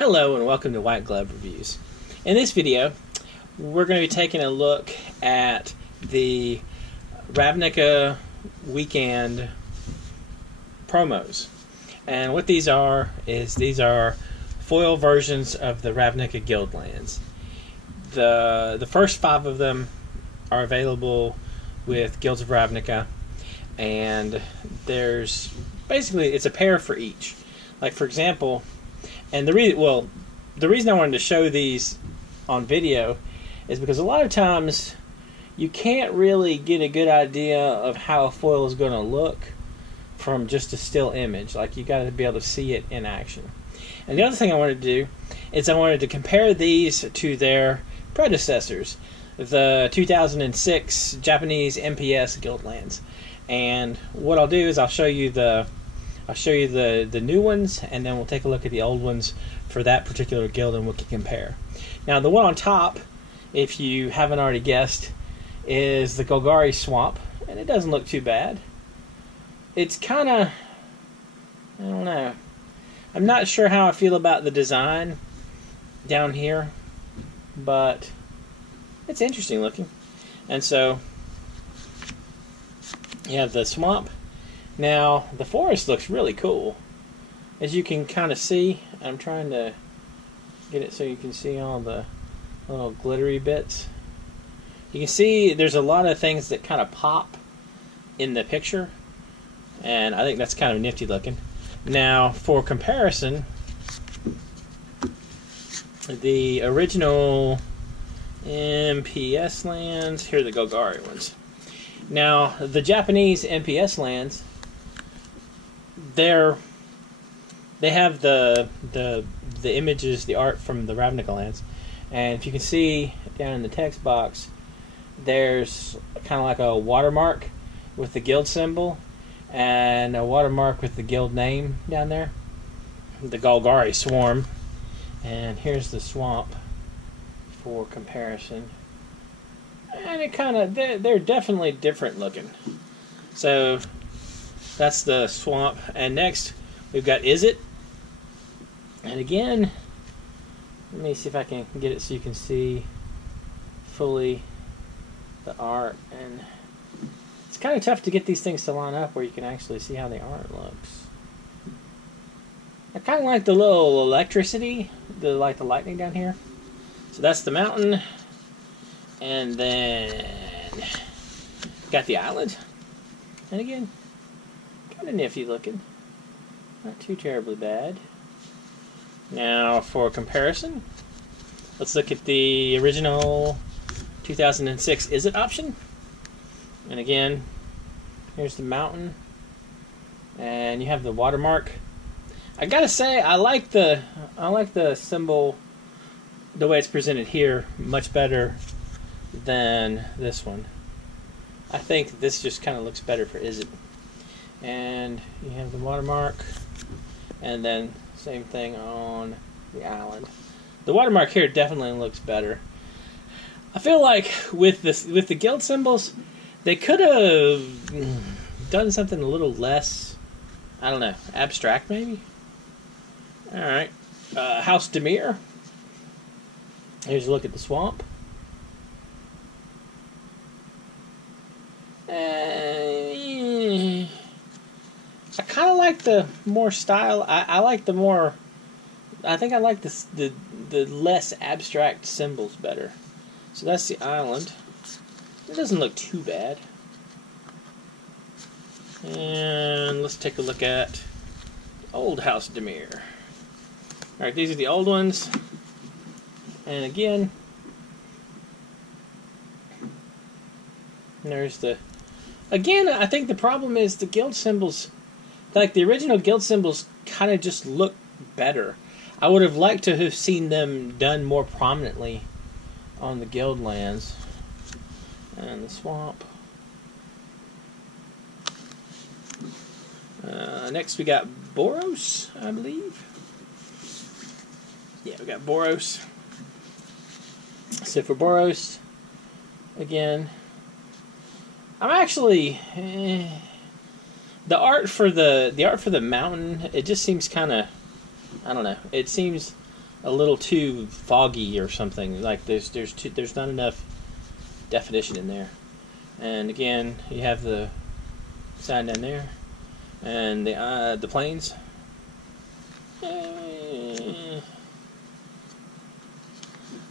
Hello and welcome to White Glove Reviews. In this video, we're going to be taking a look at the Ravnica weekend promos. And what these are is these are foil versions of the Ravnica guild lands. The first 5 of them are available with Guilds of Ravnica, and there's basically it's a pair for each. Like for example, and the reason I wanted to show these on video is because a lot of times you can't really get a good idea of how a foil is going to look from just a still image. Like, you got to be able to see it in action. And the other thing I wanted to do is I wanted to compare these to their predecessors, the 2006 Japanese MPS guild lands. And what I'll do is I'll show you the new ones, and then we'll take a look at the old ones for that particular guild and we can compare. Now, the one on top, if you haven't already guessed, is the Golgari Swamp, and it doesn't look too bad. It's kind of, I don't know. I'm not sure how I feel about the design down here, but it's interesting looking. And so, you have the swamp. Now, the forest looks really cool. As you can kind of see, I'm trying to get it so you can see all the little glittery bits. You can see there's a lot of things that kind of pop in the picture, and I think that's kind of nifty looking. Now, for comparison, the original MPS lands, here are the Golgari ones. Now, the Japanese MPS lands, they have the images, the art from the Ravnica lands, and if you can see down in the text box, there's kind of like a watermark with the guild symbol and a watermark with the guild name down there, the Golgari Swarm. And here's the swamp for comparison, and it kind of they're definitely different looking. So that's the swamp. And next we've got Is It? And again, let me see if I can get it so you can see fully the art. And it's kind of tough to get these things to line up where you can actually see how the art looks. I kind of like the little electricity, the lightning down here. So that's the mountain. And then got the island. And again, kind of nifty looking. Not too terribly bad. Now, for comparison, let's look at the original 2006 Is It option. And again, here's the mountain. And you have the watermark. I gotta say, I like the symbol, the way it's presented here, much better than this one. I think this just kind of looks better for Is It. And you have the watermark, and then same thing on the island. The watermark here definitely looks better. I feel like with the guild symbols, they could have done something a little less, I don't know, abstract maybe. All right, House Demir. Here's a look at the swamp. I kind of like the more style. I like the more. I think I like the less abstract symbols better. So that's the island. It doesn't look too bad. And let's take a look at Old House Demir. All right, these are the old ones. And again, there's the. Again, I think the problem is the guild symbols. Like, the original guild symbols kind of just look better. I would have liked to have seen them done more prominently on the guild lands. And the swamp. Next we got Boros, I believe. Yeah, we got Boros. So for Boros, again, I'm actually the art for the mountain. It just seems kind of, I don't know. It seems a little too foggy or something. Like there's not enough definition in there. And again, you have the sign down there, and the planes.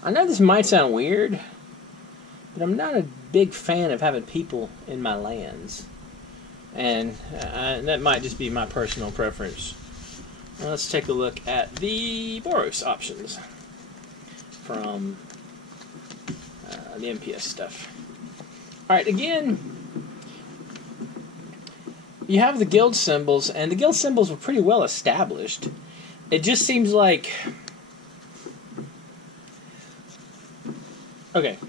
I know this might sound weird, but I'm not a big fan of having people in my lands, and that might just be my personal preference. Now let's take a look at the Boros options from the MPS stuff. Alright, again, you have the guild symbols, and the guild symbols were pretty well established. It just seems like... Okay,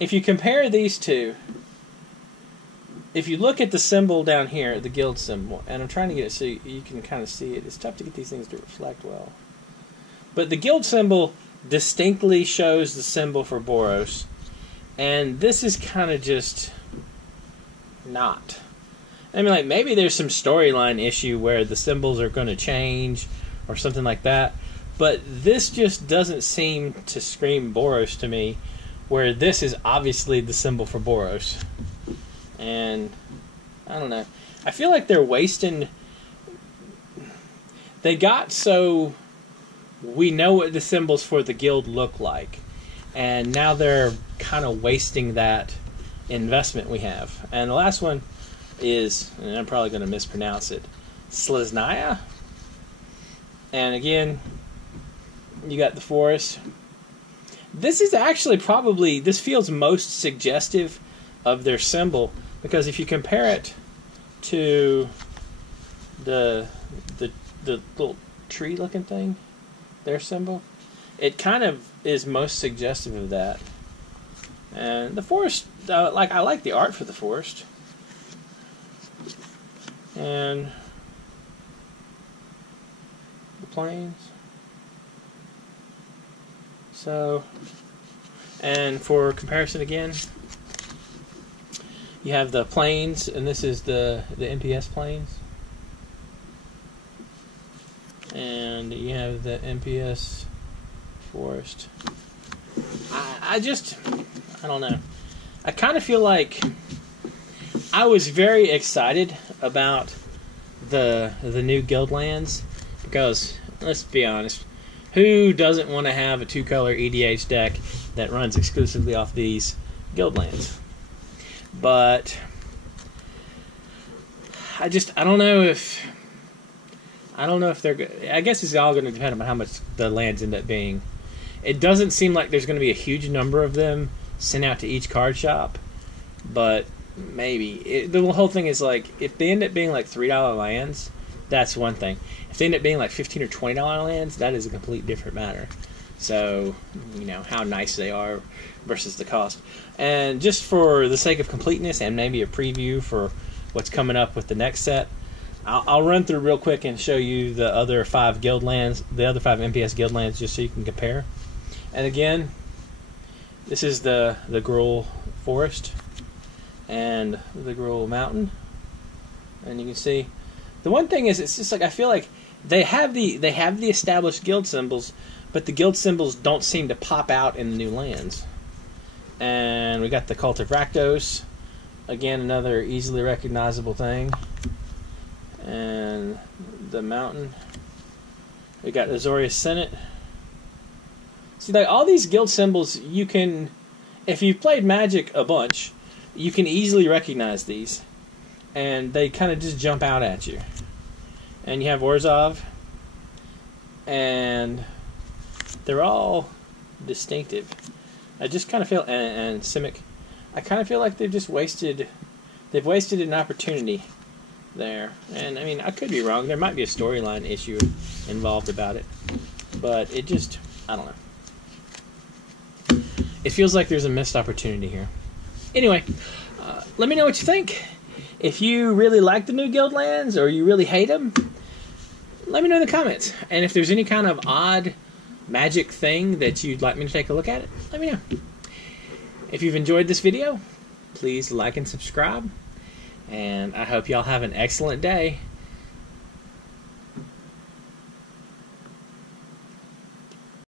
if you compare these two, if you look at the symbol down here, the guild symbol, and I'm trying to get it so you can kind of see it. It's tough to get these things to reflect well. But the guild symbol distinctly shows the symbol for Boros, and this is kind of just not. I mean, like, maybe there's some storyline issue where the symbols are going to change or something like that, but this just doesn't seem to scream Boros to me, where this is obviously the symbol for Boros. And I don't know. I feel like they're wasting... They got so we know what the symbols for the guild look like, and now they're kind of wasting that investment we have. And the last one is, and I'm probably going to mispronounce it, Sleznaya. And again, you got the forest. This is actually probably, this feels most suggestive of their symbol, because if you compare it to the little tree looking thing, their symbol, it kind of is most suggestive of that. And the forest, I like the art for the forest. And the plains. So, and for comparison again, you have the plains, and this is the MPS plains. And you have the MPS forest. I don't know. I kind of feel like I was very excited about the new guild lands, because let's be honest, who doesn't want to have a 2-color EDH deck that runs exclusively off these guild lands? But I don't know if they're good. I guess it's all going to depend on how much the lands end up being. It doesn't seem like there's going to be a huge number of them sent out to each card shop, but maybe. The whole thing is, like, if they end up being like $3 lands, that's one thing. If they end up being like $15 or $20 lands, that is a complete different matter. So, you know, how nice they are versus the cost. And just for the sake of completeness and maybe a preview for what's coming up with the next set, I'll run through real quick and show you the other 5 guild lands, the other 5 MPS guild lands, just so you can compare. And again, this is the Gruul Forest and the Gruul Mountain. And you can see, the one thing is, it's just like, I feel like they have the established guild symbols, but the guild symbols don't seem to pop out in the new lands. And we got the Cult of Rakdos, again another easily recognizable thing. And the mountain, we got Azorius Senate. See, like, all these guild symbols, you can, if you've played Magic a bunch, you can easily recognize these, and they kind of just jump out at you. And you have Orzhov, and they're all distinctive. I just kind of feel, and Simic, I kind of feel like they've wasted an opportunity there. And I mean, I could be wrong. There might be a storyline issue involved about it, but it just, I don't know. It feels like there's a missed opportunity here. Anyway, let me know what you think. If you really like the new guild lands or you really hate them, let me know in the comments. And if there's any kind of odd Magic thing that you'd like me to take a look at, let me know. If you've enjoyed this video, please like and subscribe. And I hope y'all have an excellent day.